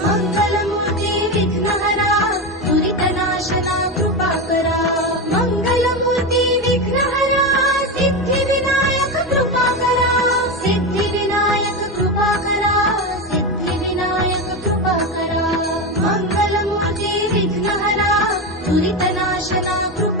Mangalmurti विघ्नहरा दुरितनाशना कृपाकरा Mangalmurti विघ्नहरा Siddhivinayak कृपाकरा Siddhivinayak कृपाकरा Siddhivinayak कृपाकरा Mangalmurti विघ्नहरा दुरितनाशना कृपाकरा